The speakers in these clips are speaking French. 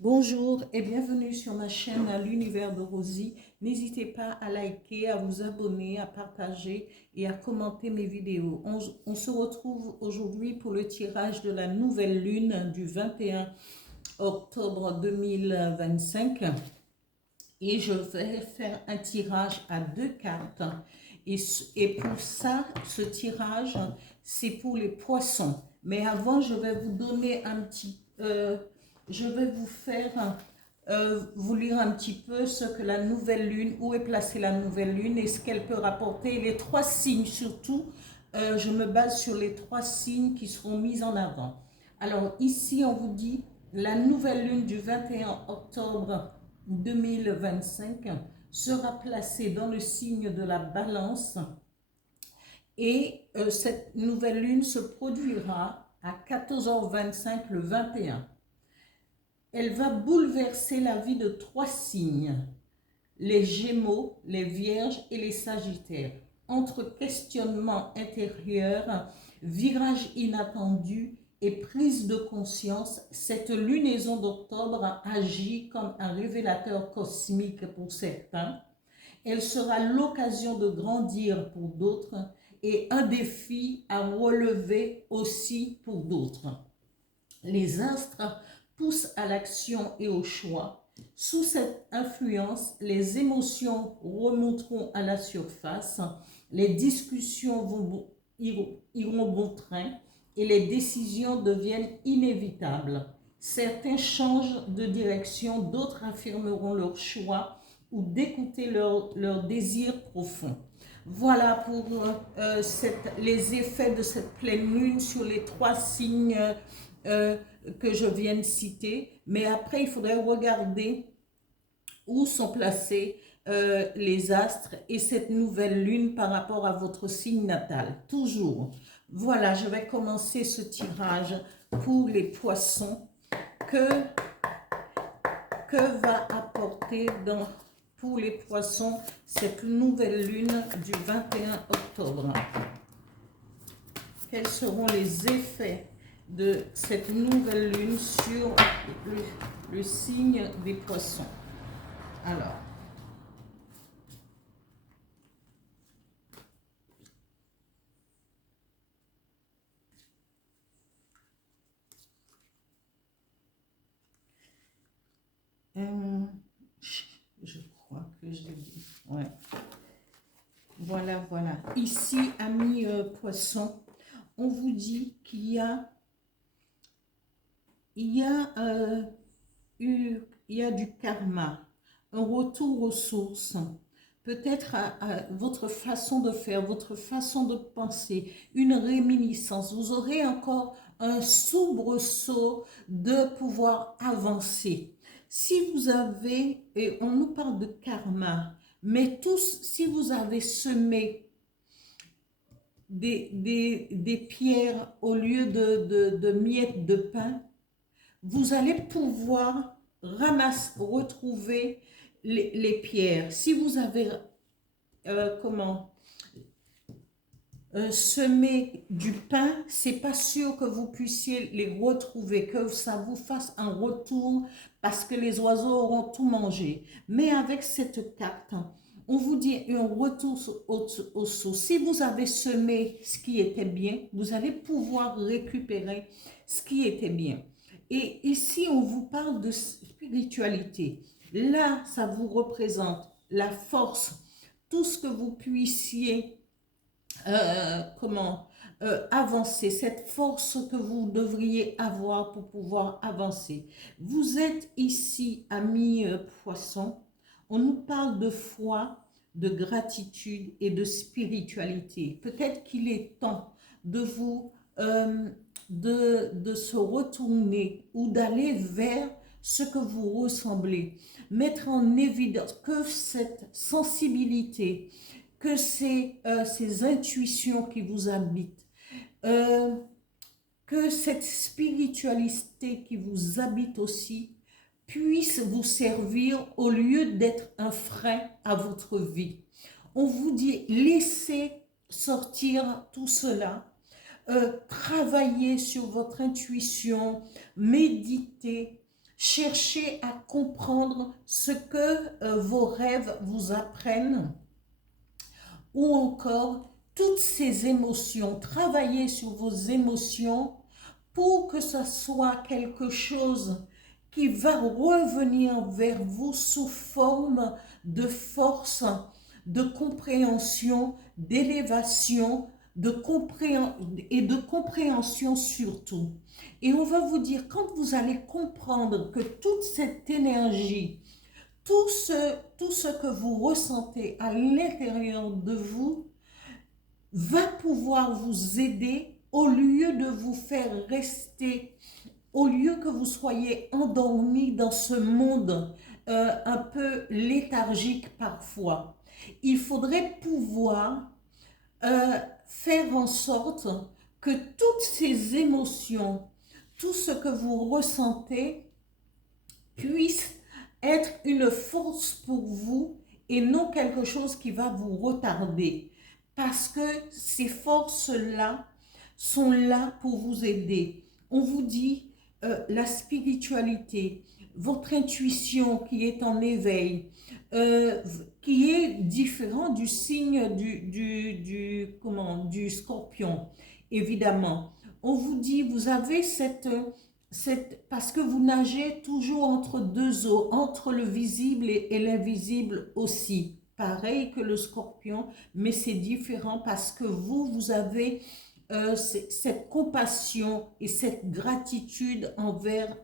Bonjour et bienvenue sur ma chaîne à l'univers de Rosie. N'hésitez pas à liker, à vous abonner, à partager et à commenter mes vidéos. On se retrouve aujourd'hui pour le tirage de la nouvelle lune du 21 octobre 2025 et je vais faire un tirage à deux cartes. Et pour ça, ce tirage, c'est pour les poissons. Mais avant, je vais vous donner un petit... je vais vous faire... vous lire un petit peu ce que la nouvelle lune, où est placée la nouvelle lune et ce qu'elle peut rapporter. Les trois signes surtout, je me base sur les trois signes qui seront mis en avant. Alors ici, on vous dit la nouvelle lune du 21 octobre 2025 sera placée dans le signe de la balance et cette nouvelle lune se produira à 14h25 le 21. Elle va bouleverser la vie de trois signes, les Gémeaux, les Vierges et les Sagittaires. Entre questionnement intérieur, virage inattendu et prise de conscience, cette lunaison d'octobre agit comme un révélateur cosmique pour certains. Elle sera l'occasion de grandir pour d'autres et un défi à relever aussi pour d'autres. Les astres poussent à l'action et au choix. Sous cette influence, les émotions remonteront à la surface, les discussions iront bon train et les décisions deviennent inévitables. Certains changent de direction, d'autres affirmeront leur choix ou d'écouter leur désir profond. Voilà pour les effets de cette pleine lune sur les trois signes que je viens de citer. Mais après, il faudrait regarder où sont placés les astres et cette nouvelle lune par rapport à votre signe natal. Toujours. Voilà, je vais commencer ce tirage pour les poissons. Que va apporter pour les poissons cette nouvelle lune du 21 octobre? Quels seront les effets de cette nouvelle lune sur le signe des poissons? Alors, je crois que je l'ai dit. Ouais. Voilà, voilà. Ici, amis poissons, on vous dit qu'il y a du karma, un retour aux sources, peut-être à votre façon de faire, votre façon de penser, une réminiscence. Vous aurez encore un soubresaut de pouvoir avancer. Si vous avez, et on nous parle de karma, mais tous, si vous avez semé des pierres au lieu de miettes de pain, vous allez pouvoir retrouver les pierres. Si vous avez semé du pain, c'est pas sûr que vous puissiez les retrouver, que ça vous fasse un retour parce que les oiseaux auront tout mangé. Mais avec cette carte, on vous dit un retour aux sources. Si vous avez semé ce qui était bien, vous allez pouvoir récupérer ce qui était bien. Et ici, on vous parle de spiritualité. Là, ça vous représente la force, tout ce que vous puissiez avancer, cette force que vous devriez avoir pour pouvoir avancer. Vous êtes ici, amis poissons, on nous parle de foi, de gratitude et de spiritualité. Peut-être qu'il est temps de vous de se retourner ou d'aller vers ce que vous ressemblez, mettre en évidence que cette sensibilité, que ces intuitions qui vous habitent, que cette spiritualité qui vous habite aussi puisse vous servir au lieu d'être un frein à votre vie. On vous dit, laissez sortir tout cela, travaillez sur votre intuition, méditez, Cherchez à comprendre ce que vos rêves vous apprennent, ou encore toutes ces émotions. Travaillez sur vos émotions pour que ce soit quelque chose qui va revenir vers vous sous forme de force, de compréhension, d'élévation, et de compréhension surtout. Et on va vous dire, quand vous allez comprendre que toute cette énergie, tout ce que vous ressentez à l'intérieur de vous va pouvoir vous aider au lieu de vous faire rester, au lieu que vous soyez endormi dans ce monde un peu léthargique parfois. Il faudrait pouvoir faire en sorte que toutes ces émotions, tout ce que vous ressentez puisse être une force pour vous et non quelque chose qui va vous retarder. Parce que ces forces-là sont là pour vous aider. On vous dit la spiritualité, votre intuition qui est en éveil, qui est différent du signe du scorpion, évidemment. On vous dit, vous avez parce que vous nagez toujours entre deux eaux, entre le visible et l'invisible aussi. Pareil que le scorpion, mais c'est différent parce que vous avez cette compassion et cette gratitude envers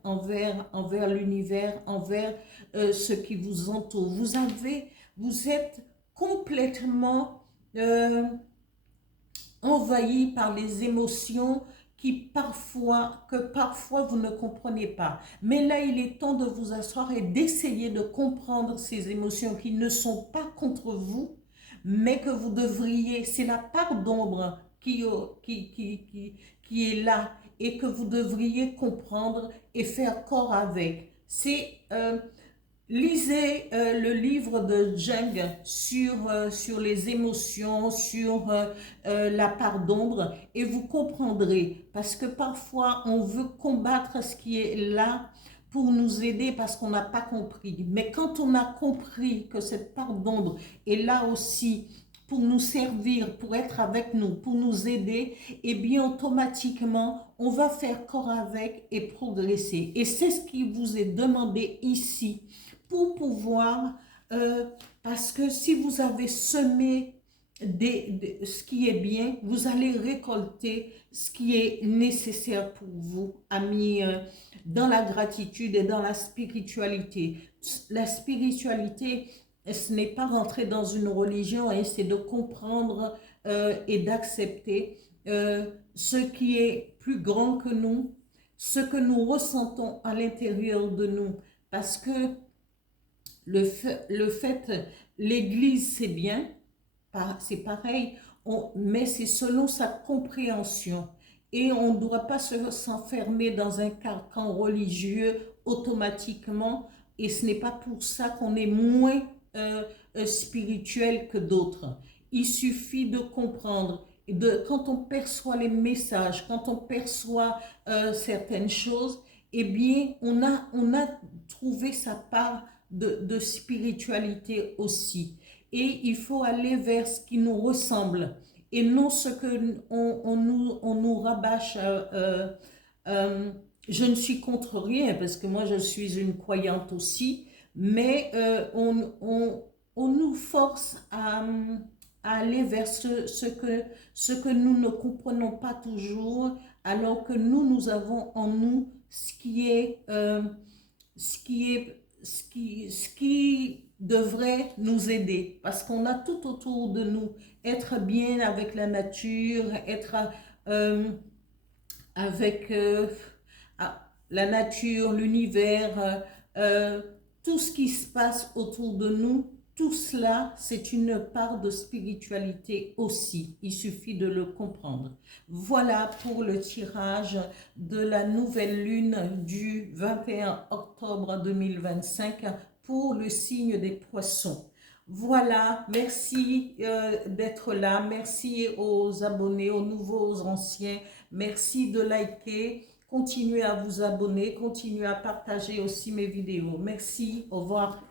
l'univers, envers ce qui vous entoure. Vous êtes complètement envahi par les émotions que parfois vous ne comprenez pas. Mais là, il est temps de vous asseoir et d'essayer de comprendre ces émotions qui ne sont pas contre vous, mais que vous devriez, c'est la part d'ombre qui est là et que vous devriez comprendre et faire corps avec. Lisez le livre de Jung sur les émotions, sur la part d'ombre et vous comprendrez. Parce que parfois, on veut combattre ce qui est là pour nous aider parce qu'on n'a pas compris. Mais quand on a compris que cette part d'ombre est là aussi pour nous servir, pour être avec nous, pour nous aider, eh bien automatiquement, on va faire corps avec et progresser. Et c'est ce qui vous est demandé ici pour pouvoir, parce que si vous avez semé ce qui est bien, vous allez récolter ce qui est nécessaire pour vous, amis, dans la gratitude et dans la spiritualité. La spiritualité, ce n'est pas rentrer dans une religion, hein, c'est de comprendre et d'accepter ce qui est plus grand que nous, ce que nous ressentons à l'intérieur de nous. Parce que l'Église, c'est bien, c'est pareil, mais c'est selon sa compréhension. Et on ne doit pas s'enfermer dans un carcan religieux automatiquement. Et ce n'est pas pour ça qu'on est moins spirituel que d'autres. Il suffit de comprendre. Quand on perçoit les messages, quand on perçoit certaines choses, eh bien, on a trouvé sa part de spiritualité aussi. Et il faut aller vers ce qui nous ressemble et non ce que on nous rabâche. Je ne suis contre rien parce que moi je suis une croyante aussi, mais on nous force à aller vers ce que nous ne comprenons pas toujours, alors que nous avons en nous ce qui devrait nous aider, parce qu'on a tout autour de nous, être bien avec la nature, être avec la nature, l'univers, tout ce qui se passe autour de nous, tout cela, c'est une part de spiritualité aussi. Il suffit de le comprendre. Voilà pour le tirage de la nouvelle lune du 21 octobre 2025 pour le signe des poissons. Voilà, merci d'être là. Merci aux abonnés, aux nouveaux, aux anciens. Merci de liker. Continuez à vous abonner, continuez à partager aussi mes vidéos. Merci, au revoir.